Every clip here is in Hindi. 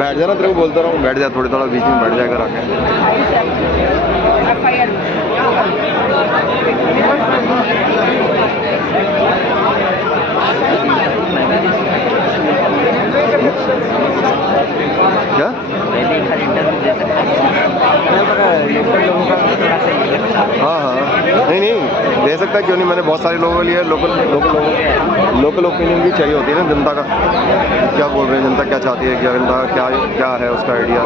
बैठ जाना, तेरे को बोलता रहा हूँ बैठ जा, थोड़ा बीच में बैठ जाकर आके। क्या हाँ हाँ, नहीं नहीं दे सकता है, क्यों नहीं। मैंने बहुत सारे लोगों के लिए लोकल ओपिनियन भी चाहिए होती है ना जनता का, क्या बोल रहे हैं जनता, क्या चाहती है, क्या जनता क्या है उसका आइडिया।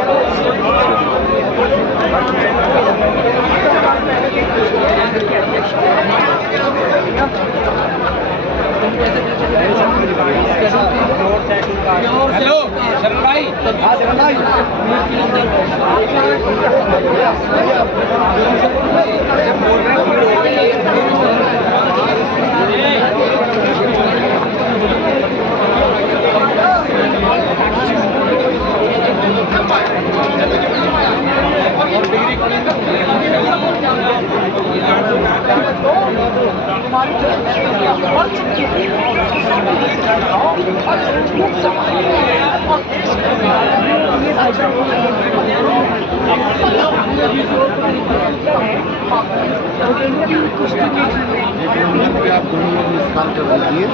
हेलो शरण भाई। हाँ शरण भाई। आप दोनों लोग मिस कॉल कर दीजिए,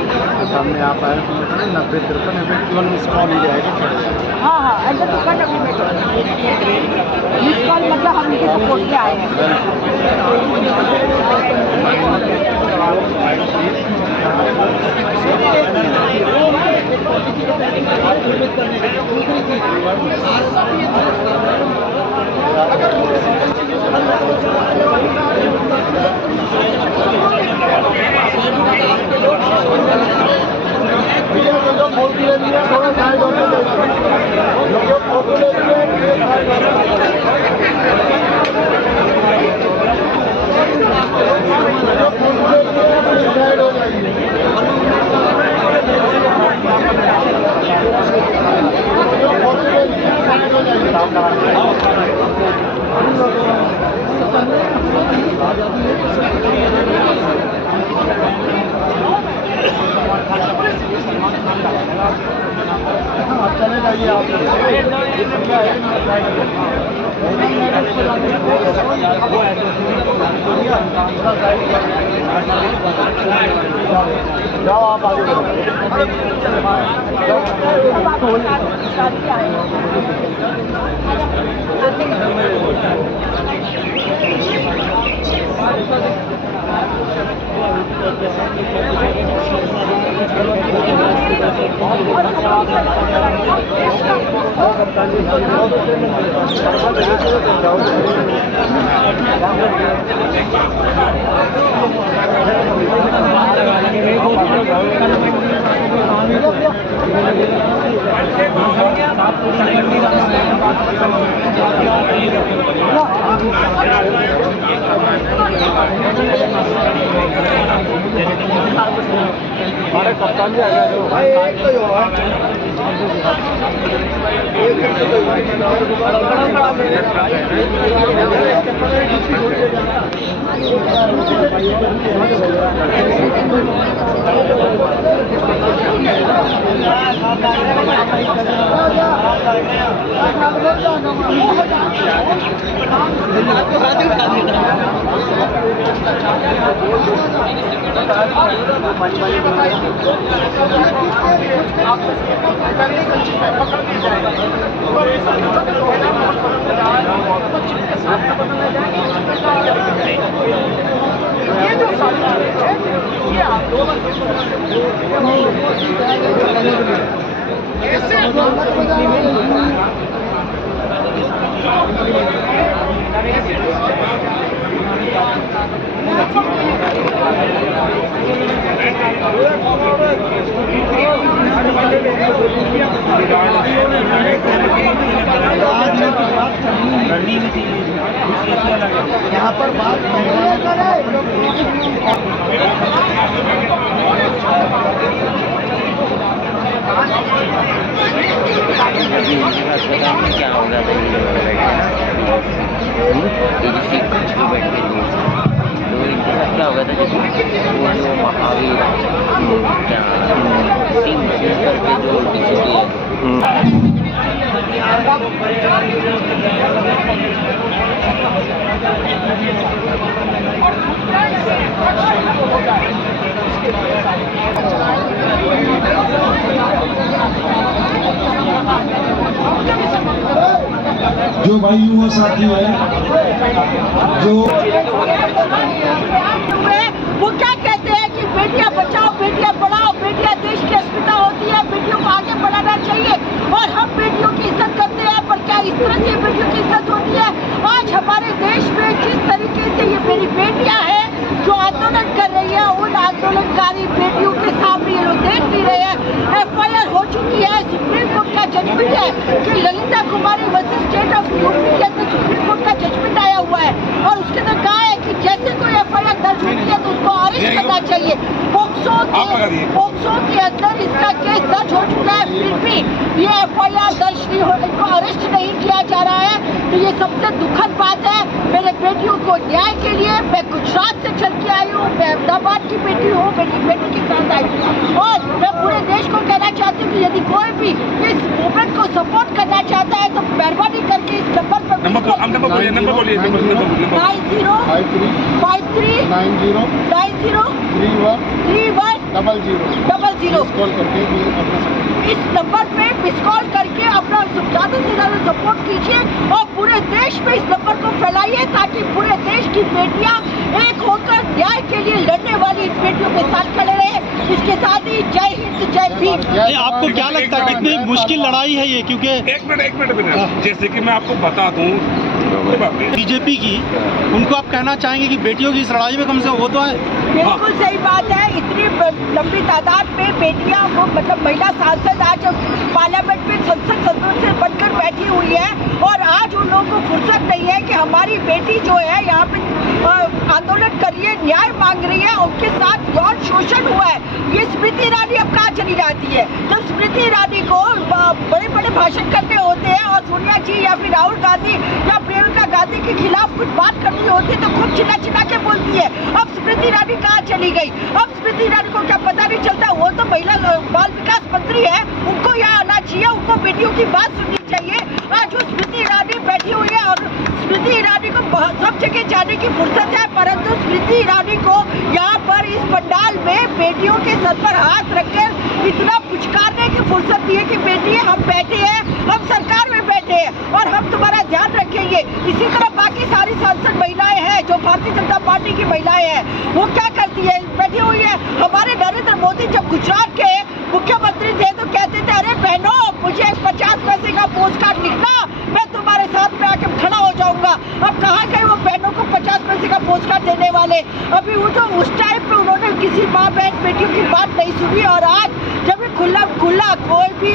सामने आप आए तो 90-53 मिस कॉल ही जाएगा। हाँ हाँ, ऐसा तो कर मिस कॉल मतलब हम इनके सपोर्ट में आए हैं। चले जाइए आप। जाओ आप आगे हमारे कप्तान भी आ गया जो यहाँ पर बात क्या होगा तो क्या हो गया था कि वो जो महावीर क्या सीन करके जो DCP है जो भाई युवा साथी है जो वो क्या कहते हैं कि बेटियां बचाओ बेटियां पढ़ाओ, बेटियां देश की अस्मिता होती है, बेटियों को आगे बढ़ाना चाहिए और हम बेटियों की इज्जत करते हैं। पर क्या इस तरह से बेटियों की इज्जत होती है? आज हमारे देश में जिस तरीके से ये मेरी बेटियां हैं जो आंदोलन कर रही है, उन आंदोलनकारी बेटियों के सामने ये लोग देख नहीं रहे हैं। FIR हो चुकी है, सुप्रीम कोर्ट का जजमेंट है कि ललिता कुमारी वर्सेस स्टेट ऑफ यूपी के अंदर सुप्रीम कोर्ट का जजमेंट आया हुआ है और उसके अंदर कहा है कि जैसे कोई FIR दर्ज होती है तो उसको अरेस्ट करना चाहिए। पोक्सो के अंदर इसका केस दर्ज हो चुका है, फिर भी ये FIR दर्ज नहीं हो, इनको अरेस्ट नहीं किया जा रहा है। तो ये सबसे दुखद बात है। मेरे बेटियों को न्याय के लिए मैं गुजरात से चल के आई हूँ, मैं अहमदाबाद की बेटी हूँ, मेरी बेटी के साथ आई हूँ और मैं पूरे देश को कहना चाहती हूँ कि यदि कोई भी इस मूवमेंट को सपोर्ट करना चाहता है तो मेहरबानी करके इस नंबर पर 9053903100 कॉल करके इस नंबर पे मिस कॉल करके अपना ज़्यादा से ज़्यादा सपोर्ट कीजिए और पूरे देश में इस नंबर को फैलाइए ताकि पूरे देश की बेटियां एक होकर न्याय के लिए लड़ने वाली इन बेटियों के साथ खड़े रहे। इसके साथ ही जय हिंद जय भीम। ये आपको क्या लगता है कितनी मुश्किल लड़ाई है ये? क्योंकि एक मिनट जैसे कि मैं आपको बता दूं बीजेपी की, उनको आप कहना चाहेंगे कि बेटियों की इस लड़ाई में कम से वो तो है। बिल्कुल सही बात है। इतनी लंबी तादाद में बेटियां वो मतलब महिला सांसद आज पार्लियामेंट में संसद सदस्य बनकर बैठी हुई है और आज उन लोगों को फुर्सत नहीं है कि हमारी बेटी जो है यहाँ पे आंदोलन कर रही है, न्याय मांग रही है, उनके साथ यौन शोषण हुआ है। ये स्मृति ईरानी अब कहाँ चली जाती है? जब स्मृति ईरानी को बड़े बड़े भाषण करने होते हैं और सोनिया जी या फिर राहुल गांधी या प्रियंका गांधी के खिलाफ कुछ बात करनी होती है तो खूब चिल्ला चिल्ला के बोलती है। अब स्मृति ईरानी कहाँ चली गई? अब स्मृति ईरानी को क्या पता नहीं चलता? वो तो महिला बाल विकास मंत्री है, उनको यहाँ आना चाहिए, उनको बेटियों की बात सुननी चाहिए। आज वो स्मृति ईरानी बैठी हुई है और स्मृति ईरानी को सब जगह जाने की फुर्सत है, परंतु स्मृति ईरानी को यहाँ पर इस पंडाल में बेटियों के सर पर हाथ रखकर इतना पुचकारने की फुर्सत दी है कि बेटी हम बैठे हैं, हम सरकार में बैठे हैं और हम तुम्हारा ध्यान रखेंगे। इसी तरह बाकी सारी सांसद महिलाएं हैं जो भारतीय जनता पार्टी की महिलाएं हैं, वो क्या करती है? बैठी हुई है। हमारे नरेंद्र मोदी जब गुजरात के मुख्यमंत्री थे तो कहते थे अरे बहनों मुझे 50 पैसे का पोस्ट कार्ड लिखना, मैं तुम्हारे साथ में आके खड़ा हो जाऊंगा। अब कहाँ गए वो बहनों को 50 पैसे का पोस्ट कार्ड देने वाले? अभी वो तो उस टाइम पे उन्होंने किसी माँ बहन बेटियों की बात नहीं सुनी और आज जब खुला कोई भी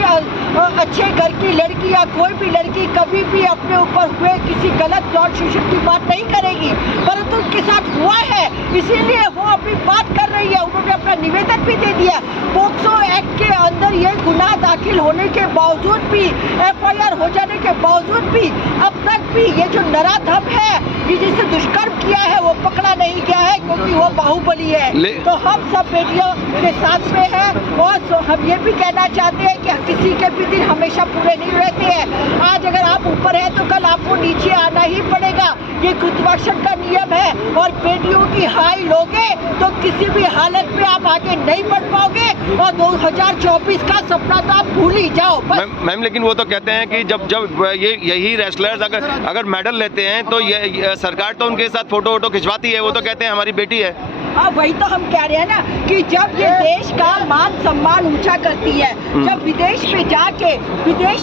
अच्छे घर की लड़की या कोई भी लड़की कभी भी अपने ऊपर हुए किसी गलत यौन शोषण की बात नहीं करेगी, परंतु उनके साथ हुआ है इसीलिए वो अपनी बात कर रही है। उन्होंने अपना निवेदन भी दे दिया। पोक्सो एक्ट के अंदर ये गुनाह दाखिल होने के बावजूद भी, FIR हो जाने के बावजूद भी अब तक भी ये जो नराधम है कि जिसे दुष्कर्म किया है वो पकड़ा नहीं गया है क्योंकि वो बाहुबली है। तो हम सब बेटियों के साथ में है और हम ये भी कहना चाहते हैं कि किसी के भी दिन हमेशा पूरे नहीं रहते हैं। आज अगर आप ऊपर है तो कल आपको नीचे आना ही पड़ेगा, ये गुरुत्वाकर्षण का नियम है और बेटियों की हाई लोगे तो किसी भी हालत में आप आगे नहीं बढ़ पाओगे और 2024 का सपना तो आप भूल ही जाओ। मैम लेकिन वो तो कहते हैं कि जब यही रेसलर्स अगर मेडल लेते हैं तो ये सरकार तो उनके साथ फोटो खिंचवाती है, वो तो कहते हैं हमारी बेटी है। हाँ वही तो हम कह रहे हैं ना कि जब ये देश का मान सम्मान ऊंचा करती है, जब विदेश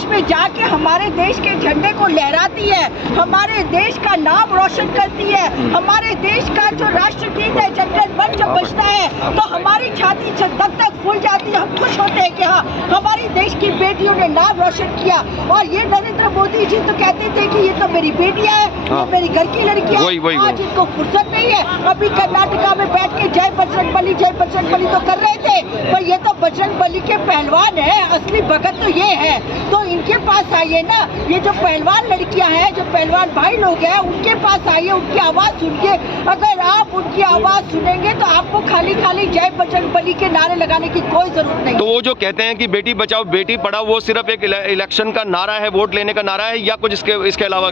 में जाके हमारे देश के झंडे को लहराती है, हमारे देश का नाम रोशन करती है, हमारे देश का जो राष्ट्रगीत है जनगण मन जब बजता है तो हमारी छाती धक धक फूल जाती है। हम खुश होते हैं कि हाँ हमारी देश की बेटियों ने नाम रोशन किया। और ये नरेंद्र मोदी जी तो कहते थे कि ये तो मेरी बेटियां है, ये मेरी घर की लड़कियां, आज इनको फुर्सत नहीं है। अभी कर्नाटका में बैठ के जय बजरंग बली तो कर रहे थे, पर ये तो बजरंग बली के पहलवान है, असली भगत तो ये है। तो इनके पास आइए ना, ये जो पहलवान लड़कियां हैं, जो पहलवान भाई लोग हैं, उनके पास आइए, उनकी आवाज सुनिए। अगर आप उनकी आवाज सुनेंगे तो आपको खाली खाली जय बजरंगबली के नारे लगाने की कोई जरूरत नहीं। तो वो जो कहते हैं कि बेटी बचाओ बेटी पढ़ाओ, वो सिर्फ एक इलेक्शन का नारा है, वोट लेने का नारा है, या कुछ इसके अलावा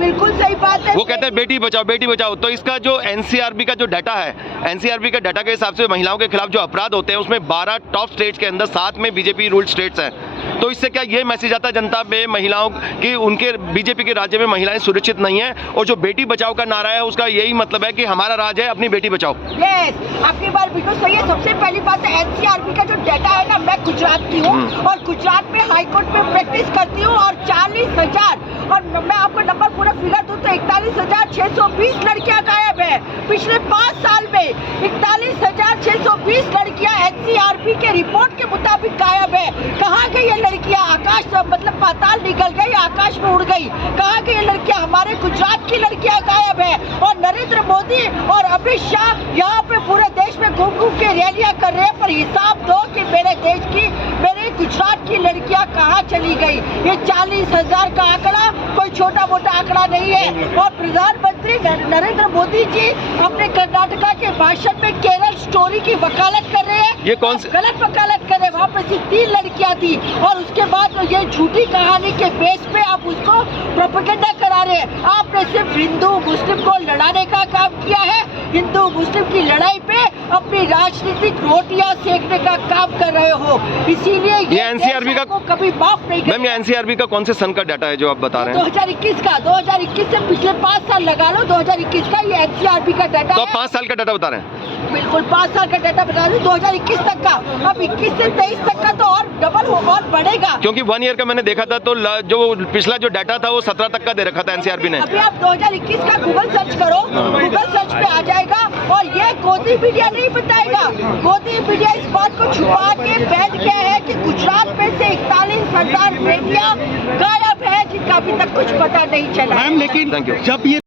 बिल्कुल सही बात है। वो कहते हैं बेटी बचाओ। तो इसका जो एनसीआरबी का जो डाटा है, एनसीआरबी का डाटा के हिसाब से महिलाओं के खिलाफ जो अपराध होते हैं उसमें 12 टॉप स्टेट्स के अंदर 7 में बीजेपी रूल्ड स्टेट्स हैं। तो इससे क्या ये मैसेज आता है जनता में महिलाओं की, उनके बीजेपी के राज्य में महिलाएं सुरक्षित नहीं है, और जो बेटी बचाओ का नारा है उसका यही मतलब है कि हमारा राज है, अपनी बेटी बचाओ। यस, आपकी बात बिल्कुल सही है। सबसे पहली बात है एनसीआरबी का जो डाटा है ना, मैं गुजरात की हूँ और गुजरात में हाईकोर्ट में प्रैक्टिस करती हूँ, और 40,000, और मैं आपको नंबर पूरा फिगर दूँ तो 41,620 लड़कियां गायब है पिछले 5 साल में। 41,620 लड़कियां एनसीआरबी के रिपोर्ट के मुताबिक गायब है। कहाँ गई ये लड़कियां? आकाश मतलब पाताल निकल गई, आकाश में उड़ गई। कहाँ गई ये लड़कियां? हमारे गुजरात की लड़कियां गायब है। और नरेंद्र मोदी और अमित शाह यहाँ पे पूरे देश में घूम घूम के रैलियां कर रहे हैं, पर हिसाब दो कि मेरे देश की, मेरे गुजरात की लड़कियां कहाँ चली गई। ये 40,000 का आंकड़ा कोई छोटा मोटा आंकड़ा नहीं है। और प्रधानमंत्री नरेंद्र मोदी जी अपने कर्नाटका के भाषण में केरल स्टोरी की वकालत कर रहे हैं। ये कौन सी गलत वकालत कर रहे हैं? वहाँ पे सिर्फ 3 लड़कियां थी, और उसके बाद ये झूठी कहानी के बेस पे आप उसको प्रोपेगेंडा करा रहे हैं। आपने सिर्फ हिंदू मुस्लिम को लड़ाने का काम किया है, हिंदू मुस्लिम की लड़ाई पे अपनी राजनीतिक रोटियां सेकने का काम कर रहे हो। इसीलिए ये एनसीआरबी का कभी माफ नहीं मैम, ये एनसीआरबी का कौन से सन का डाटा है जो आप बता रहे हैं? 2021 का, 2021 से पिछले 5 साल लगा लो, 2021 का ये एनसीआरबी का डाटा तो है। आप 5 साल का डाटा बता रहे हैं? बिल्कुल 5 साल का डाटा बता दूं, 2021 तक का। अब 21 से 23 तक का तो और डबल होगा और बढ़ेगा, क्योंकि 1 ईयर का मैंने देखा था, तो जो पिछला जो डाटा था वो 17 तक का दे रखा था एनसीआरबी ने। अभी आप 2021 का गूगल सर्च करो, गूगल सर्च पे आ जाएगा। और ये गोदी मीडिया नहीं बताएगा, गोदी मीडिया इस बात को छुपा के बैठ गया है कि गुजरात में से 41,000 बेटियां गायब है, जिनका अभी तक कुछ पता नहीं चला। मैम, लेकिन Thank you. जब ये